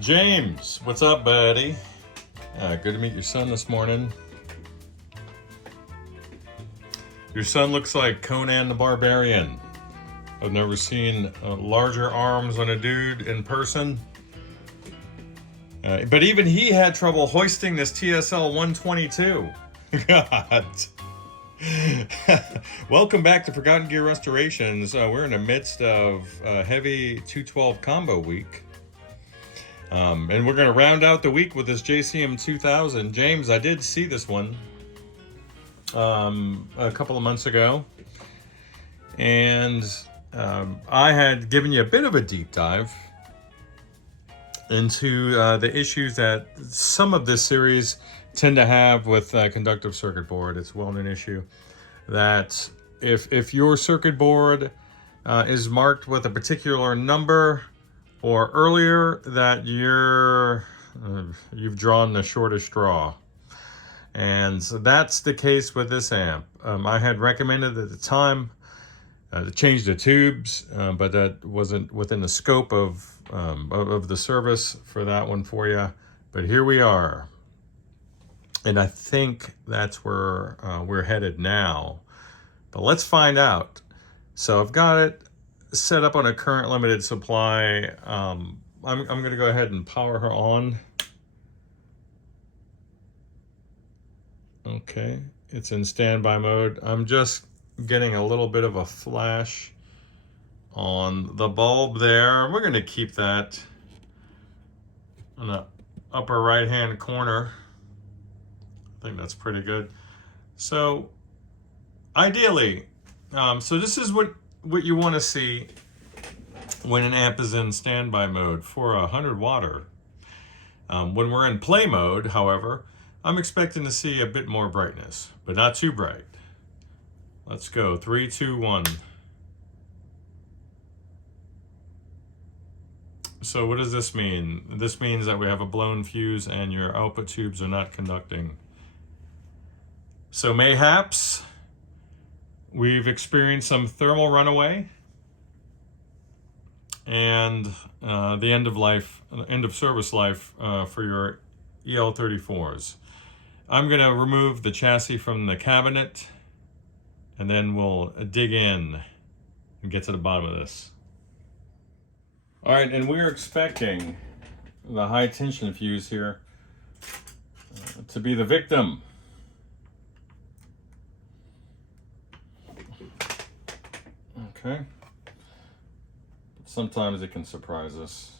James, what's up, buddy? Good to meet your son this morning. Your son looks like Conan the Barbarian. I've never seen larger arms on a dude in person. But even he had trouble hoisting this TSL122. God. Welcome back to Forgotten Gear Restorations. We're in the midst of heavy 212 combo week. And we're going to round out the week with this JCM 2000. James, I did see this one a couple of months ago. And I had given you a bit of a deep dive into the issues that some of this series tend to have with conductive circuit board. It's a well-known issue that if your circuit board is marked with a particular number or earlier, that you've drawn the shortest straw. And so that's the case with this amp. I had recommended at the time to change the tubes, but that wasn't within the scope of the service for that one for you. But here we are. And I think that's where we're headed now. But let's find out. So I've got it set up on a current limited supply. I'm going to go ahead and power her on. Okay, it's in standby mode. I'm just getting a little bit of a flash on the bulb there. We're going to keep that in the upper right hand corner. I think that's pretty good. So ideally, so this is what you want to see when an amp is in standby mode for a 100 watter. When we're in play mode, however, I'm expecting to see a bit more brightness, but not too bright. Let's go. 3, 2, 1. So what does this mean? This means that we have a blown fuse and your output tubes are not conducting. So mayhaps we've experienced some thermal runaway and the end of service life for your EL34s. I'm going to remove the chassis from the cabinet and then we'll dig in and get to the bottom of this. All right, and we're expecting the high tension fuse here to be the victim. Okay. Sometimes it can surprise us.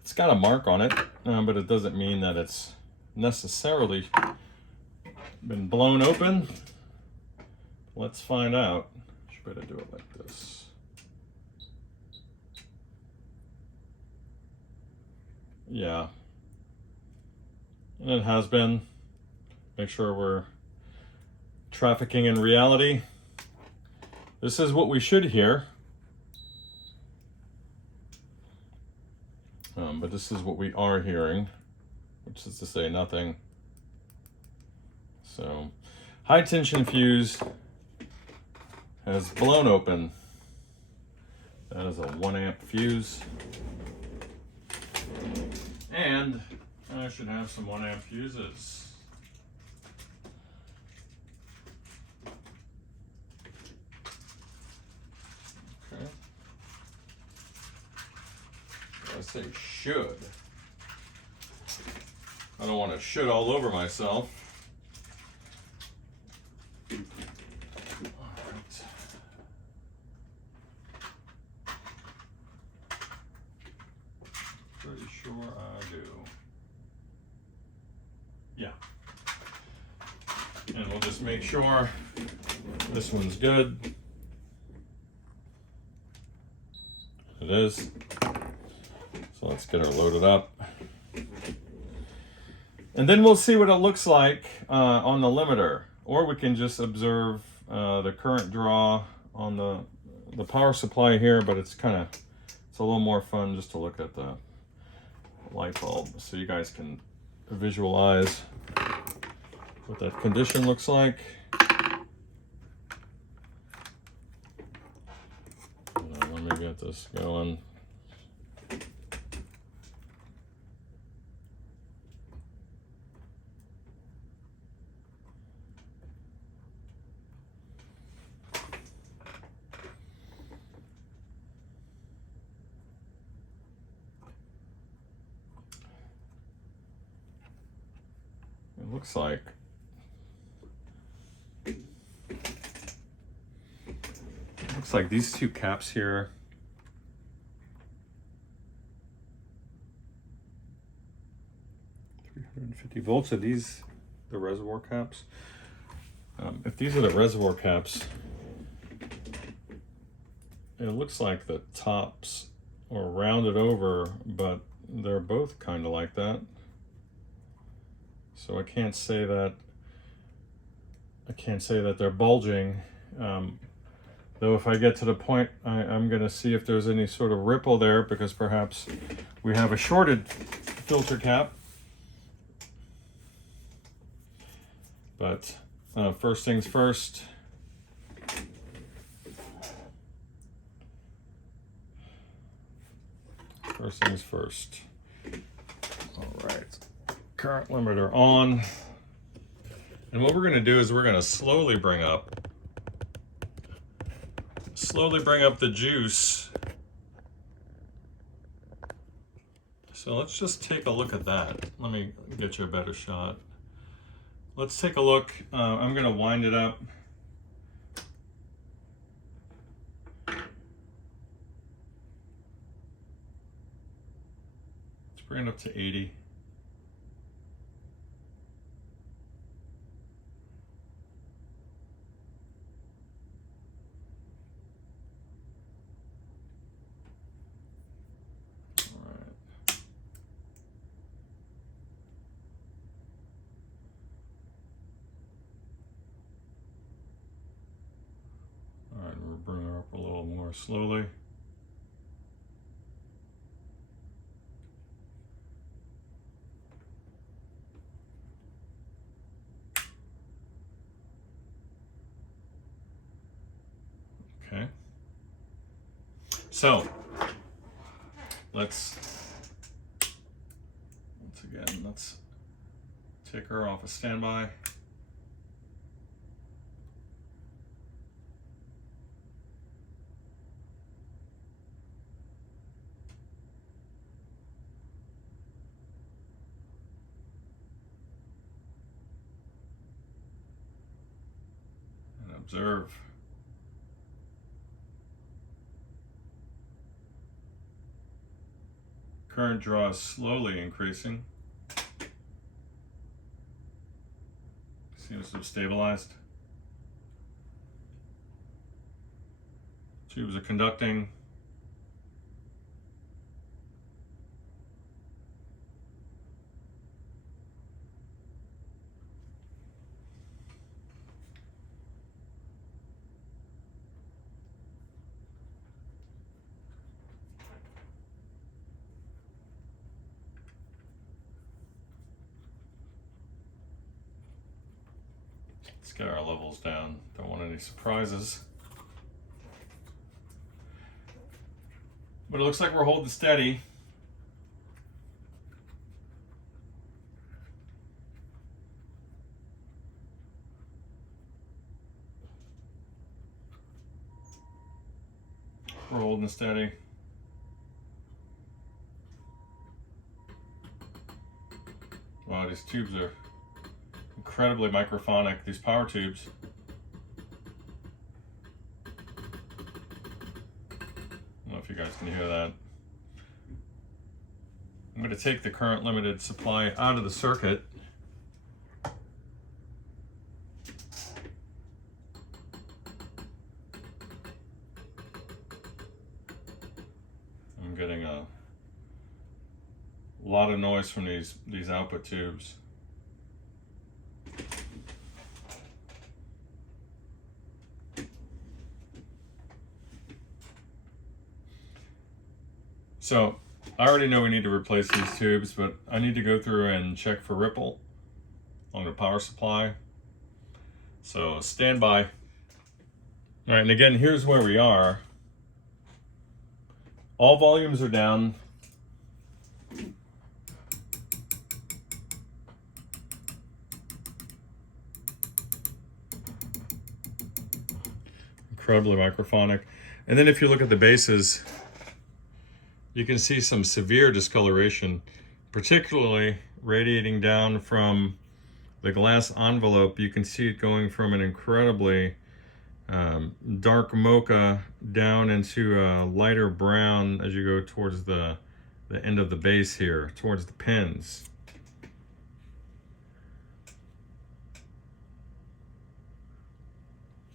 It's got a mark on it, but it doesn't mean that it's necessarily been blown open. Let's find out. Should better do it like this. Yeah. And it has been. Make sure we're trafficking in reality. This is what we should hear. But this is what we are hearing, which is to say nothing. So, high tension fuse has blown open. That is a 1 amp fuse. And I should have some 1 amp fuses. Okay. I say should. I don't want to should all over myself. Pretty sure I do. Yeah. And we'll just make sure this one's good. It is. So let's get her loaded up. And then we'll see what it looks like on the limiter. Or we can just observe the current draw on the power supply here, but it's a little more fun just to look at the light bulb so you guys can visualize what that condition looks like. get this going. It looks like these two caps here, volts. Are these the reservoir caps? If these are the reservoir caps, it looks like the tops are rounded over, but they're both kind of like that. So I can't say that they're bulging. Though if I get to the point, I'm going to see if there's any sort of ripple there, because perhaps we have a shorted filter cap. But first things first. First things first. All right. Current limiter on. And what we're going to do is we're going to slowly bring up the juice. So let's just take a look at that. Let me get you a better shot. Let's take a look. I'm going to wind it up. Let's bring it up to 80. Bring her up a little more slowly. Okay. So let's take her off a standby. Observe. Current draw is slowly increasing. Seems to have stabilized. Tubes are conducting. Let's get our levels down. Don't want any surprises. But it looks like we're holding steady. We're holding steady. Wow, these tubes are incredibly microphonic, these power tubes. I don't know if you guys can hear that. I'm going to take the current limited supply out of the circuit. I'm getting a lot of noise from these output tubes. So I already know we need to replace these tubes, but I need to go through and check for ripple on the power supply. So stand by. All right, and again, here's where we are. All volumes are down. Incredibly microphonic. And then if you look at the bases, you can see some severe discoloration, particularly radiating down from the glass envelope. You can see it going from an incredibly dark mocha down into a lighter brown as you go towards the end of the base here, towards the pins.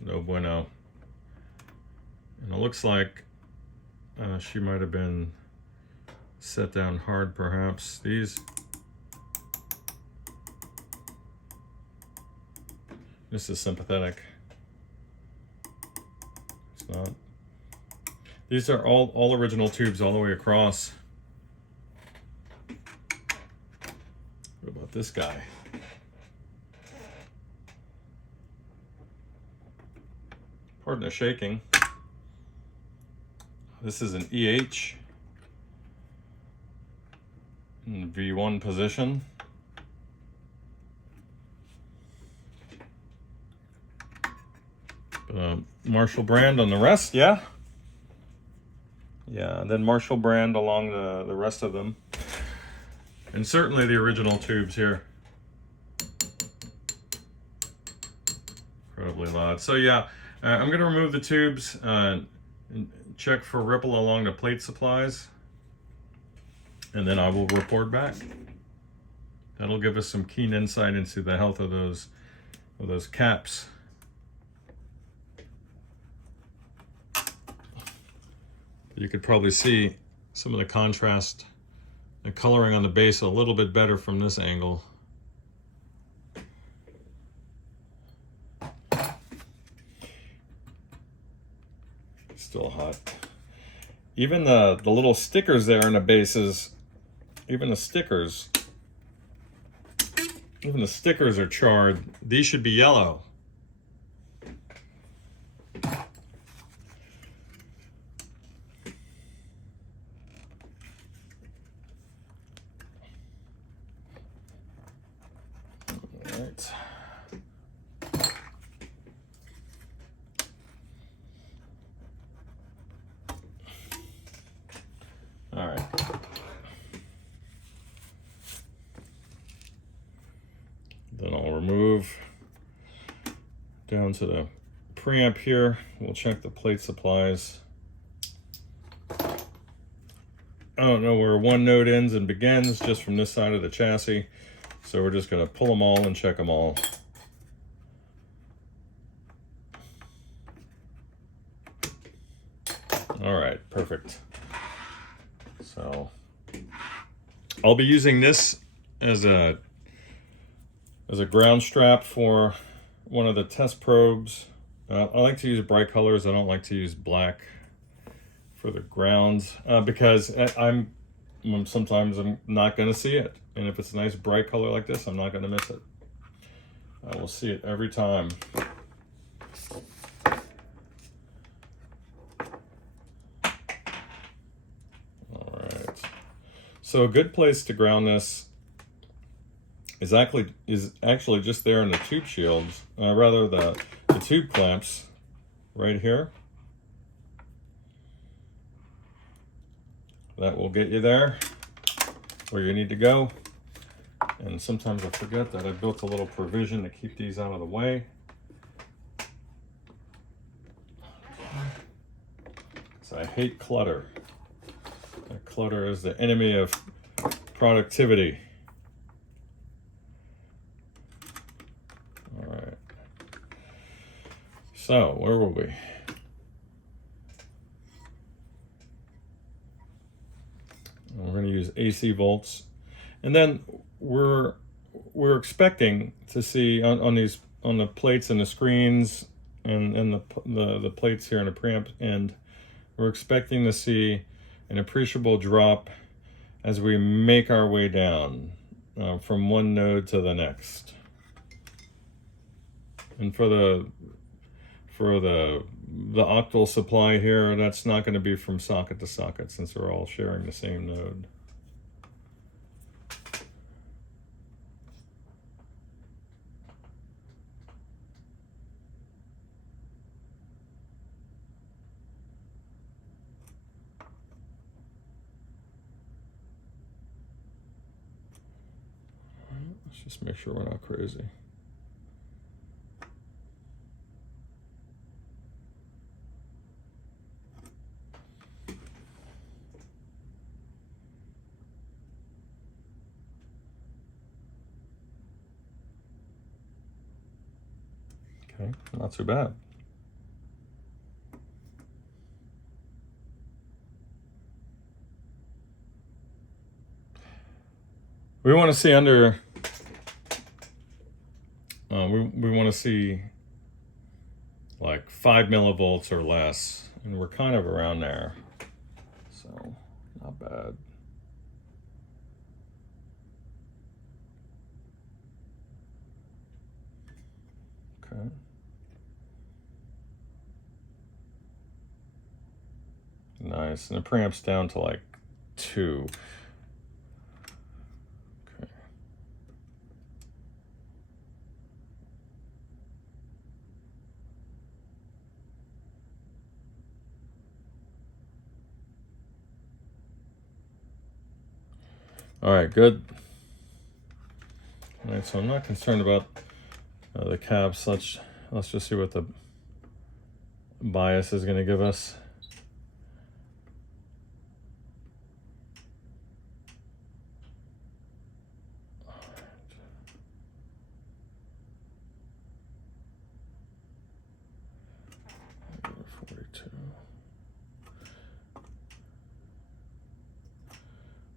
No bueno. And it looks like she might have been set down hard, perhaps. This is sympathetic. It's not. These are all original tubes all the way across. What about this guy? Pardon the shaking. This is an EH in V1 position. Marshall brand on the rest, yeah. Yeah, and then Marshall brand along the rest of them. And certainly the original tubes here. Incredibly loud. So yeah, I'm gonna remove the tubes, and check for ripple along the plate supplies, and then I will report back. That'll give us some keen insight into the health of those caps. You could probably see some of the contrast, the coloring on the base a little bit better from this angle. Still hot. Even the little stickers there in the bases, even the stickers are charred. These should be yellow. All right. Then I'll remove down to the preamp here. We'll check the plate supplies. I don't know where one node ends and begins, just from this side of the chassis. So we're just going to pull them all and check them all. All right, perfect. So I'll be using this as a ground strap for one of the test probes. I like to use bright colors. I don't like to use black for the grounds because sometimes I'm not going to see it. And if it's a nice bright color like this, I'm not going to miss it. I will see it every time. So a good place to ground this is actually just there in the tube shields, rather the tube clamps right here. That will get you there where you need to go. And sometimes I forget that I built a little provision to keep these out of the way. So I hate clutter. Clutter is the enemy of productivity. All right. So where were we? We're going to use AC volts, and then we're expecting to see on the plates and the screens and the plates here in the preamp end. We're expecting to see an appreciable drop as we make our way down from one node to the next. And for the the octal supply here, that's not going to be from socket to socket since we're all sharing the same node. Let's just make sure we're not crazy. Okay, not too bad. We want to see under, we want to see like 5 millivolts or less, and we're kind of around there, so not bad. Okay. Nice, and the preamp's down to like 2. Okay. All right, good. All right, so I'm not concerned about the caps. Let's just see what the bias is going to give us.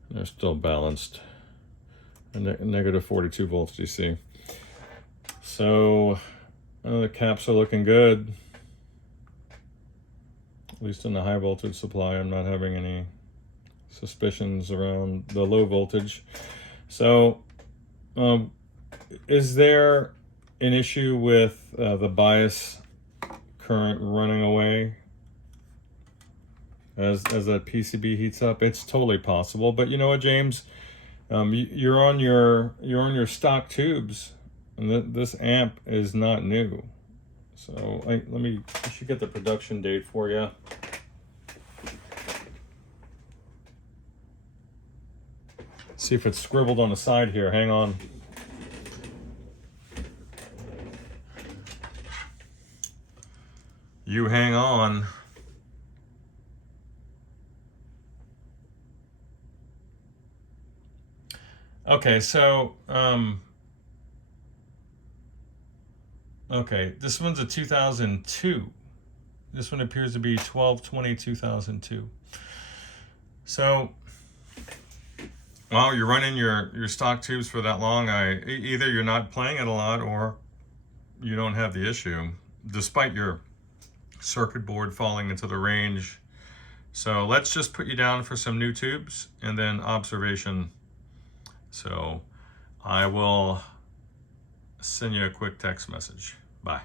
They're still balanced. Negative 42 volts DC. So the caps are looking good. At least in the high voltage supply, I'm not having any suspicions around the low voltage. So is there an issue with the bias current running away as that PCB heats up? It's totally possible, but you know what, James? You're on your stock tubes, and this amp is not new. So I should get the production date for you. See if it's scribbled on the side here. Hang on. You hang on. Okay, so okay, this one's a 2002. This one appears to be 12/20/2002. So, well, you're running your stock tubes for that long. Either you're not playing it a lot, or you don't have the issue, despite your circuit board falling into the range. So let's just put you down for some new tubes and then observation. So I will send you a quick text message. Bye.